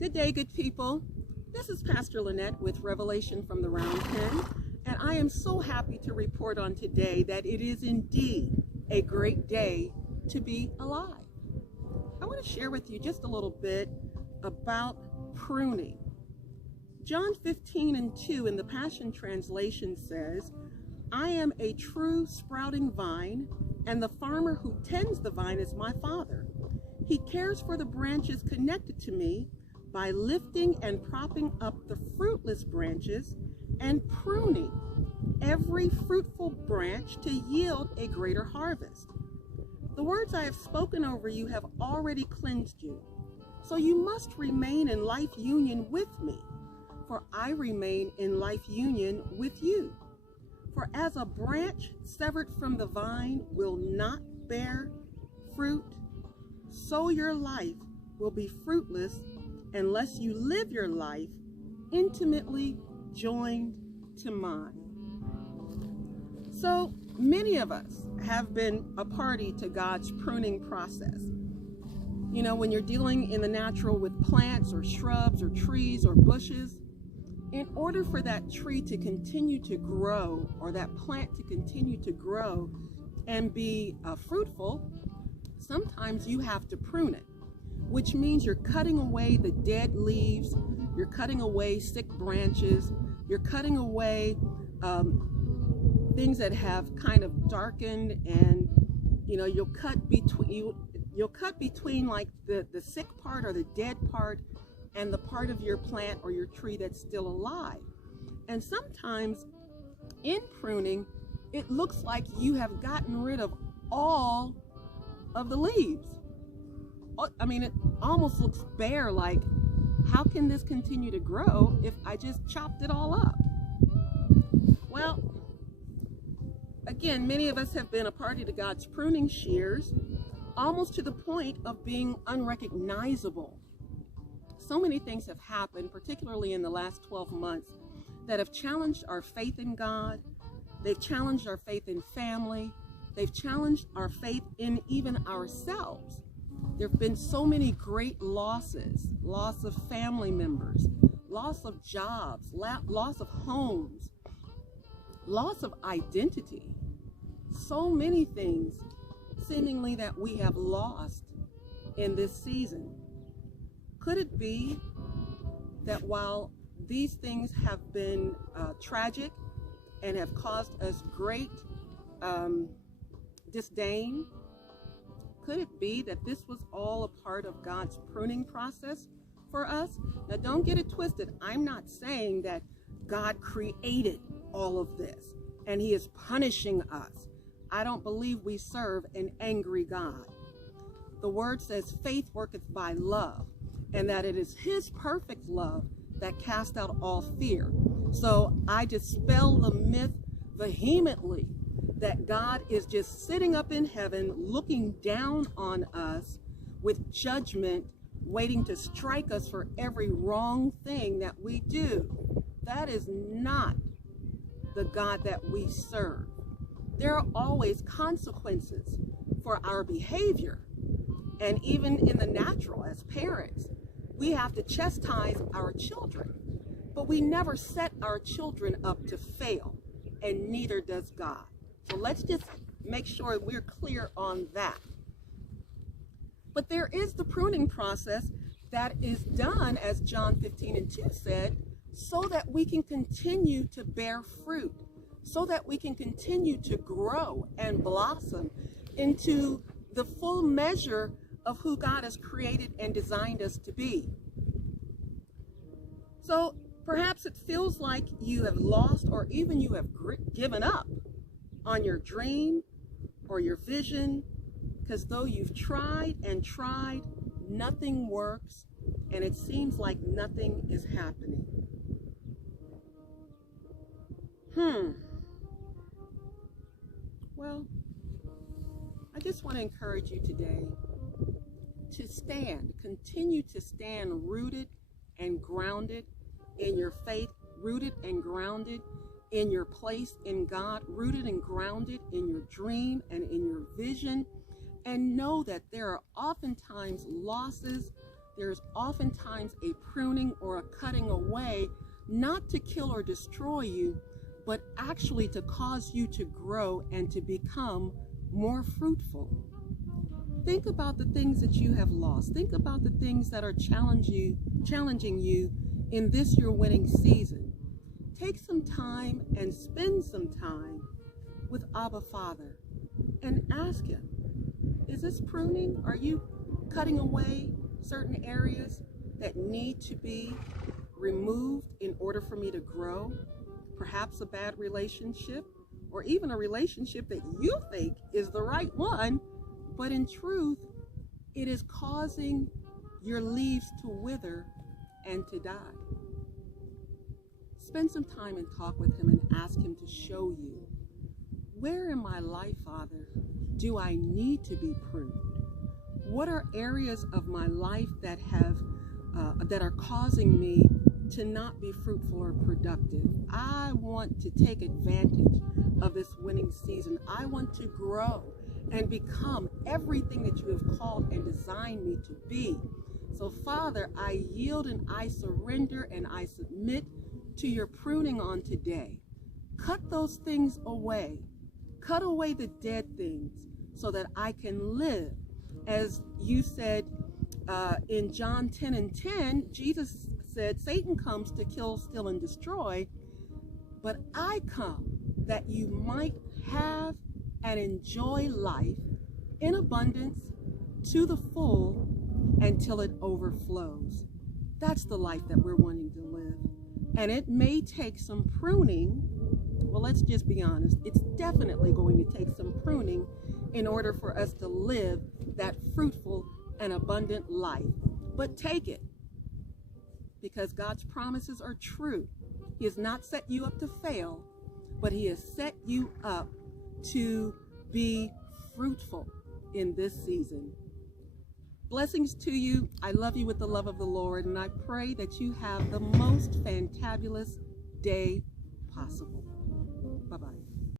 Good day, good people. This is Pastor Lynette with Revelation from the Round Pen, and I am so happy to report on today that it is indeed a great day to be alive. I want to share with you just a little bit about pruning. John 15:2 in the Passion Translation says, "I am a true sprouting vine, and the farmer who tends the vine is my Father. He cares for the branches connected to me by lifting and propping up the fruitless branches and pruning every fruitful branch to yield a greater harvest. The words I have spoken over you have already cleansed you, so you must remain in life union with me, for I remain in life union with you. For as a branch severed from the vine will not bear fruit, so your life will be fruitless unless you live your life intimately joined to mine." So many of us have been a party to God's pruning process. You know, when you're dealing in the natural with plants or shrubs or trees or bushes, in order for that tree to continue to grow or that plant to continue to grow and be fruitful, sometimes you have to prune it, which means you're cutting away the dead leaves, you're cutting away sick branches, you're cutting away things that have kind of darkened, and you'll cut between like the sick part or the dead part and the part of your plant or your tree that's still alive. And sometimes in pruning, it looks like you have gotten rid of all of the leaves. I mean, it almost looks bare, like, how can this continue to grow if I just chopped it all up? Well, again, many of us have been a party to God's pruning shears, almost to the point of being unrecognizable. So many things have happened, particularly in the last 12 months, that have challenged our faith in God. They've challenged our faith in family. They've challenged our faith in even ourselves. There have been so many great losses: loss of family members, loss of jobs, loss of homes, loss of identity. So many things seemingly that we have lost in this season. Could it be that while these things have been tragic and have caused us great disdain, could it be that this was all a part of God's pruning process for us? Now, don't get it twisted. I'm not saying that God created all of this and he is punishing us. I don't believe we serve an angry God. The word says faith worketh by love, and that it is his perfect love that casts out all fear. So I dispel the myth vehemently that God is just sitting up in heaven looking down on us with judgment, waiting to strike us for every wrong thing that we do. That is not the God that we serve. There are always consequences for our behavior. And even in the natural, as parents, we have to chastise our children. But we never set our children up to fail, and neither does God. So let's just make sure we're clear on that. But there is the pruning process that is done, as John 15:2 said, so that we can continue to bear fruit, so that we can continue to grow and blossom into the full measure of who God has created and designed us to be. So perhaps it feels like you have lost, or even you have given up on your dream or your vision, because though you've tried and tried, nothing works, and it seems like nothing is happening. Well, I just want to encourage you today to continue to stand rooted and grounded in your faith, rooted and grounded in your place in God, rooted and grounded in your dream and in your vision, and know that there are oftentimes losses, there's oftentimes a pruning or a cutting away, not to kill or destroy you, but actually to cause you to grow and to become more fruitful. Think about the things that you have lost. Think about the things that are challenging you in this your winning season. Take some time and spend some time with Abba Father and ask him, is this pruning? Are you cutting away certain areas that need to be removed in order for me to grow? Perhaps a bad relationship, or even a relationship that you think is the right one, but in truth, it is causing your leaves to wither and to die. Spend some time and talk with him and ask him to show you, where in my life, Father, do I need to be pruned? What are areas of my life that are causing me to not be fruitful or productive? I want to take advantage of this winning season. I want to grow and become everything that you have called and designed me to be. So Father, I yield and I surrender and I submit to your pruning on today. Cut those things away. Cut away the dead things so that I can live. As you said in John 10:10, Jesus said, Satan comes to kill, steal, and destroy, but I come that you might have and enjoy life in abundance to the full until it overflows. That's the life that we're wanting to live. And it may take some pruning. Well, let's just be honest. It's definitely going to take some pruning in order for us to live that fruitful and abundant life. But take it, because God's promises are true. He has not set you up to fail, but he has set you up to be fruitful in this season. Blessings to you. I love you with the love of the Lord, and I pray that you have the most fantabulous day possible. Bye-bye.